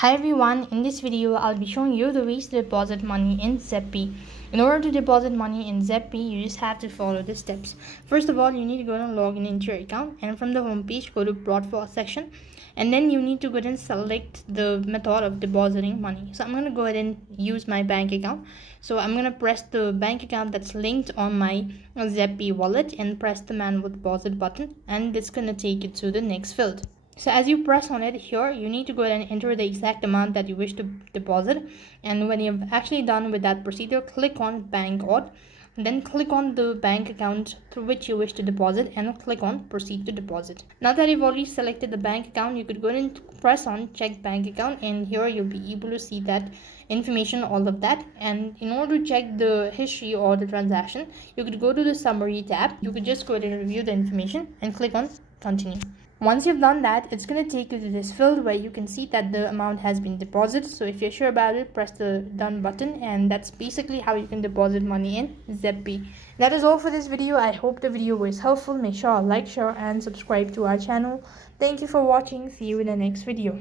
Hi everyone, in this video I'll be showing you the ways to deposit money in Zebpay. In order to deposit money in Zebpay, you just have to follow the steps. First of all, you need to go and log in into your account, and from the home page go to broadcast section, and then you need to go ahead and select the method of depositing money. So I'm going to go ahead and use my bank account. So I'm going to press the bank account that's linked on my Zebpay wallet and press the manual deposit button, and it's going to take you to the next field. So as you press on it here, you need to go ahead and enter the exact amount that you wish to deposit. And when you've actually done with that procedure, click on bank auth, and then click on the bank account through which you wish to deposit and click on proceed to deposit. Now that you've already selected the bank account, you could go ahead and press on check bank account, and here you'll be able to see that information, all of that. And in order to check the history or the transaction, you could go to the summary tab. You could just go ahead and review the information and click on continue. Once you've done that, it's going to take you to this field where you can see that the amount has been deposited. So if you're sure about it, press the done button, and that's basically how you can deposit money in Zebpay. That is all for this video. I hope the video was helpful. Make sure to like, share and subscribe to our channel. Thank you for watching. See you in the next video.